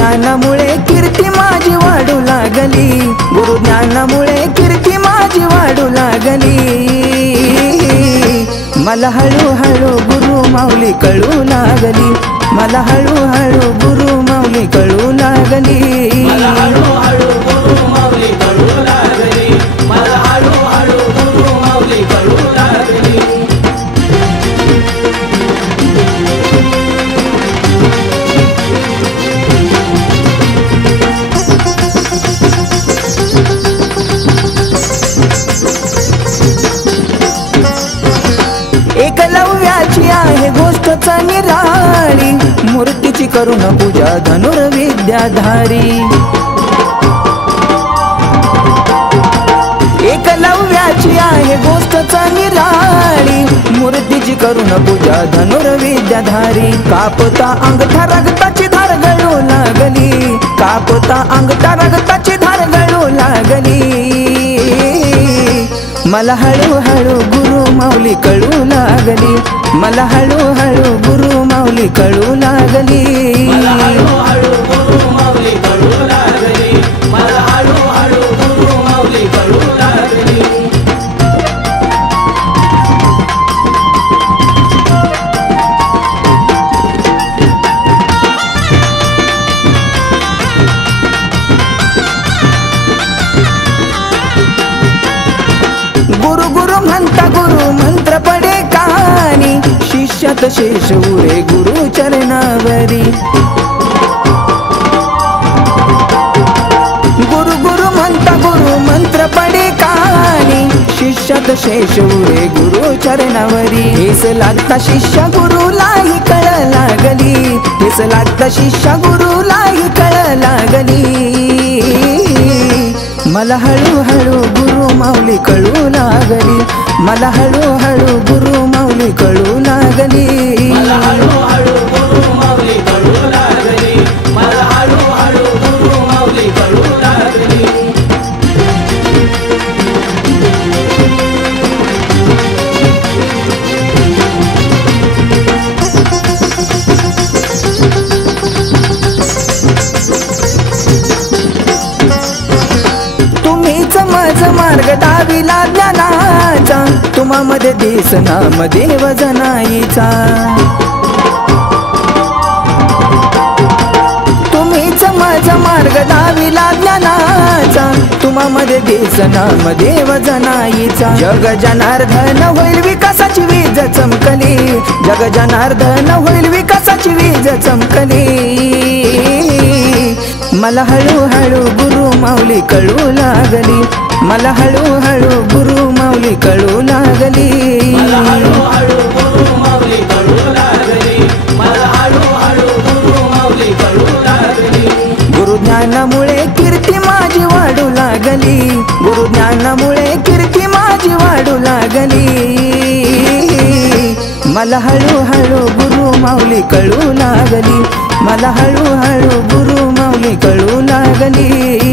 गुरुज्ञानामुळे कीर्ती माझी वाढू लागली, गुरुज्ञानामुळे कीर्ती माझी वाढू लागली। मला हळूहळू गुरु माऊली कळू लागली, मला हळूहळू गुरु माऊली कळू लागली, मला हळूहळू गुरु माऊली कळू लागली, मला हळूहळू गुरु माऊली कळू लागली। एकलव्याची आहे गोष्ट निराळी, मूर्तीची करून पूजा धनुर्विद्याधारी। एकलव्याची आहे गोष्ट निराळी, मूर्तीची करून पूजा धनुर्विद्याधारी। कापता अंगठा रक्ताची धार गळू लागली, कापता अंगठा रक्ताची धार गळू लागली। मला हळूहळू गुरु माऊली कळू लागली, मला हळूहळू गुरु माऊली कळू लागली, मला हळूहळू गुरु माऊली कळू लागली, मला हळूहळू गुरु माऊली कळू लागली। गुरु गुरु म्हणता गुरु मंत्र पडे कानी, शिष्यात शेष उरे गुरु चरणावरी। गुरु गुरु म्हणता गुरु मंत्र पडे कानी, शिष्यात शेष उरे गुरु चरणावरी। हेस लागता शिष्य गुरुलाही कळ लागली, हेस लागता शिष्य गुरुलाही कळ लागली। मला हळूहळू गुरु माऊली कळू लागली, मला हळूहळू गुरु माऊली कळू लागली, मला हळूहळू गुरु माऊली कळू लागली, मला हळूहळू गुरु माऊली कळू लागली। मार्ग दाविला ज्ञानाचा, तुम्हामध्ये देश नाम देव जनाईचा। तुम्हीच माझा मार्ग दाविला ज्ञानाचा, तुम्हामध्ये देश नाम देव जनाईचा। जग जनार्दन होईल विकासाची वीज चमकली, जग जनार्दन होईल विकासाची वीज चमकली। मला हळूहळू गुरु माऊली कळू लागली, मला हळूहळू गुरु माऊली कळू लागली, मला हळूहळू गुरु माऊली कळू लागली, मला हळूहळू गुरु माऊली कळू लागली। गुरुज्ञानामुळे कीर्ती माझी वाढू लागली, गुरुज्ञानामुळे कीर्ती माझी वाढू लागली। मला हळूहळू गुरु माऊली कळू लागली, मला हळूहळू गुरु माऊली कळू लागली।